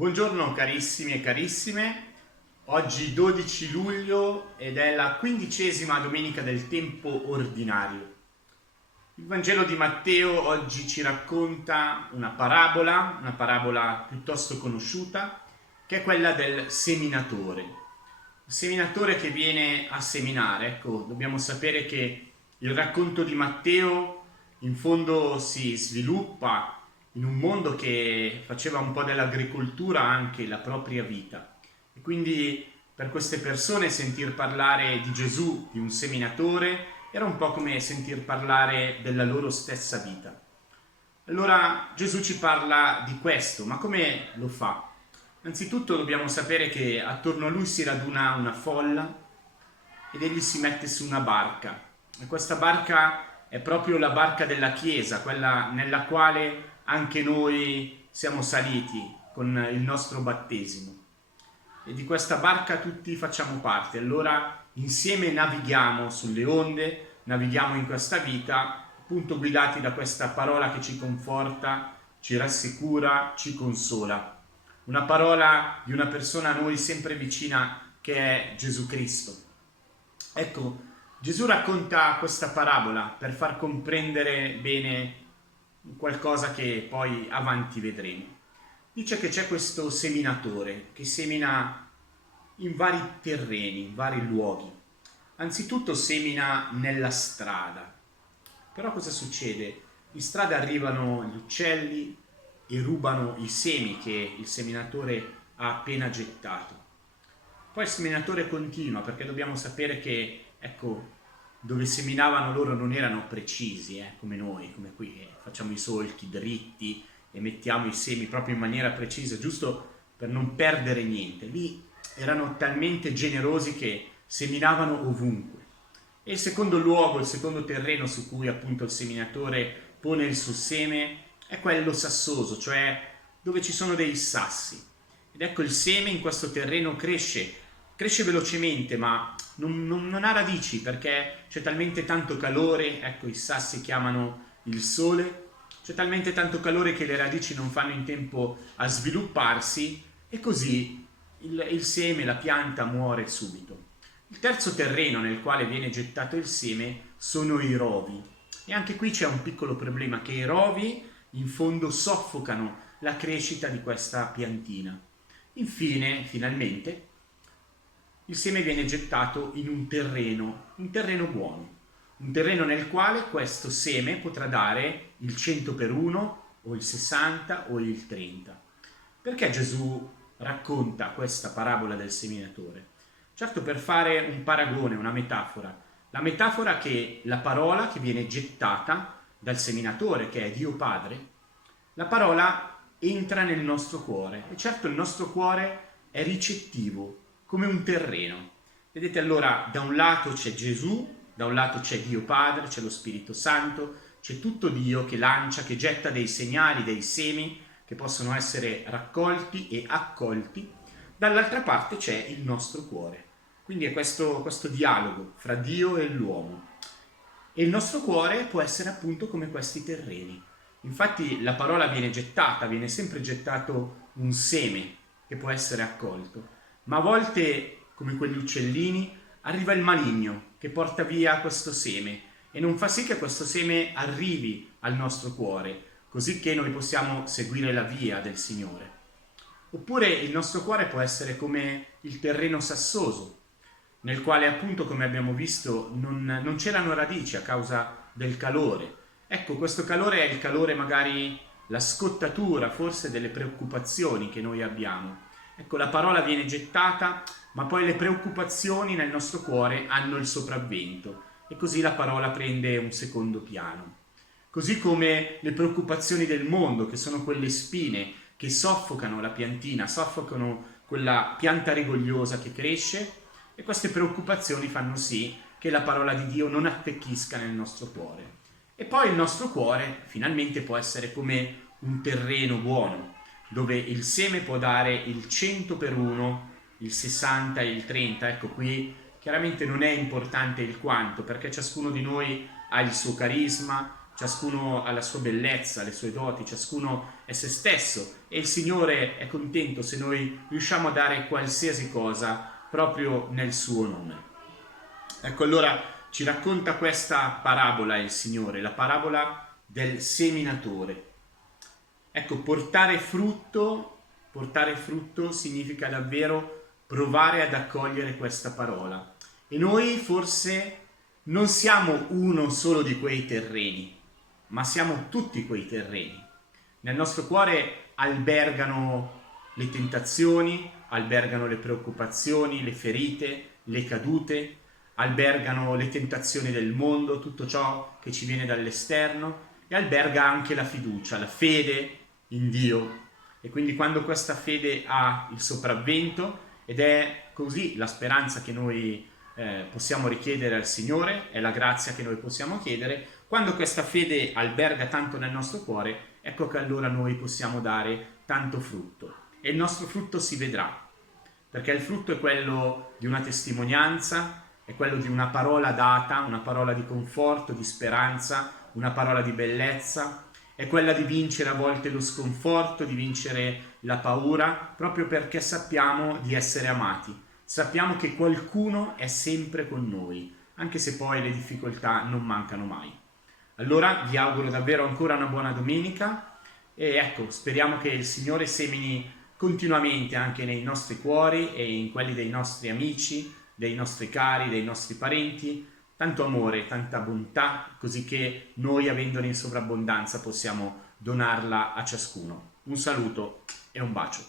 Buongiorno carissimi e carissime, oggi 12 luglio ed è la 15ª domenica del tempo ordinario. Il Vangelo di Matteo oggi ci racconta una parabola piuttosto conosciuta, che è quella del seminatore. Il seminatore che viene a seminare. Ecco, dobbiamo sapere che il racconto di Matteo in fondo si sviluppa in un mondo che faceva un po' dell'agricoltura anche la propria vita. E quindi per queste persone sentir parlare di Gesù, di un seminatore, era un po' come sentir parlare della loro stessa vita. Allora Gesù ci parla di questo, ma come lo fa? Innanzitutto dobbiamo sapere che attorno a lui si raduna una folla ed egli si mette su una barca. E questa barca è proprio la barca della Chiesa, quella nella quale anche noi siamo saliti con il nostro battesimo. E di questa barca tutti facciamo parte. Allora insieme navighiamo sulle onde, navighiamo in questa vita, appunto guidati da questa parola che ci conforta, ci rassicura, ci consola. Una parola di una persona a noi sempre vicina che è Gesù Cristo. Ecco, Gesù racconta questa parabola per far comprendere bene qualcosa che poi avanti vedremo. Dice che c'è questo seminatore che semina in vari terreni, in vari luoghi. Anzitutto semina nella strada. Però cosa succede? In strada arrivano gli uccelli e rubano i semi che il seminatore ha appena gettato. Poi il seminatore continua, perché dobbiamo sapere che, ecco, dove seminavano loro non erano precisi, come noi, come qui, che facciamo i solchi dritti e mettiamo i semi proprio in maniera precisa, giusto per non perdere niente. Lì erano talmente generosi che seminavano ovunque. E il secondo luogo, il secondo terreno su cui appunto il seminatore pone il suo seme è quello sassoso, cioè dove ci sono dei sassi. Ed ecco, il seme in questo terreno cresce velocemente, ma non ha radici, perché c'è talmente tanto calore, ecco, i sassi chiamano il sole, c'è talmente tanto calore che le radici non fanno in tempo a svilupparsi e così il seme, la pianta muore subito. Il terzo terreno nel quale viene gettato il seme sono i rovi. E anche qui c'è un piccolo problema, che i rovi in fondo soffocano la crescita di questa piantina. Infine, finalmente, il seme viene gettato in un terreno buono, un terreno nel quale questo seme potrà dare il 100 per 1 o il 60 o il 30. Perché Gesù racconta questa parabola del seminatore? Certo, per fare un paragone, una metafora. La metafora che la parola che viene gettata dal seminatore, che è Dio Padre, la parola entra nel nostro cuore. E certo il nostro cuore è ricettivo, come un terreno. Vedete, allora da un lato c'è Gesù, da un lato c'è Dio Padre, c'è lo Spirito Santo, c'è tutto Dio che lancia, che getta dei segnali, dei semi che possono essere raccolti e accolti. Dall'altra parte c'è il nostro cuore. Quindi è questo dialogo fra Dio e l'uomo. E il nostro cuore può essere appunto come questi terreni. Infatti la parola viene gettata, viene sempre gettato un seme che può essere accolto. Ma a volte, come quegli uccellini, arriva il maligno che porta via questo seme e non fa sì che questo seme arrivi al nostro cuore, così che noi possiamo seguire la via del Signore. Oppure il nostro cuore può essere come il terreno sassoso, nel quale appunto, come abbiamo visto, non c'erano radici a causa del calore. Ecco, questo calore è il calore, magari la scottatura forse delle preoccupazioni che noi abbiamo. Ecco, la parola viene gettata, ma poi le preoccupazioni nel nostro cuore hanno il sopravvento e così la parola prende un secondo piano. Così come le preoccupazioni del mondo, che sono quelle spine che soffocano la piantina, soffocano quella pianta rigogliosa che cresce, e queste preoccupazioni fanno sì che la parola di Dio non attecchisca nel nostro cuore. E poi il nostro cuore finalmente può essere come un terreno buono, dove il seme può dare il 100 per 1, il 60 e il 30. Ecco, qui chiaramente non è importante il quanto, perché ciascuno di noi ha il suo carisma, ciascuno ha la sua bellezza, le sue doti, ciascuno è se stesso e il Signore è contento se noi riusciamo a dare qualsiasi cosa proprio nel suo nome. Ecco, allora ci racconta questa parabola il Signore, la parabola del seminatore. Ecco, portare frutto significa davvero provare ad accogliere questa parola. E noi forse non siamo uno solo di quei terreni, ma siamo tutti quei terreni. Nel nostro cuore albergano le tentazioni, albergano le preoccupazioni, le ferite, le cadute, albergano le tentazioni del mondo, tutto ciò che ci viene dall'esterno, e alberga anche la fiducia, la fede in Dio. E quindi quando questa fede ha il sopravvento, ed è così la speranza che noi possiamo richiedere al Signore, è la grazia che noi possiamo chiedere, quando questa fede alberga tanto nel nostro cuore, ecco che allora noi possiamo dare tanto frutto. E il nostro frutto si vedrà, perché il frutto è quello di una testimonianza, è quello di una parola data, una parola di conforto, di speranza, una parola di bellezza, è quella di vincere a volte lo sconforto, di vincere la paura, proprio perché sappiamo di essere amati, sappiamo che qualcuno è sempre con noi, anche se poi le difficoltà non mancano mai. Allora vi auguro davvero ancora una buona domenica e ecco, speriamo che il Signore semini continuamente anche nei nostri cuori e in quelli dei nostri amici, dei nostri cari, dei nostri parenti, tanto amore, tanta bontà, così che noi, avendone in sovrabbondanza, possiamo donarla a ciascuno. Un saluto e un bacio.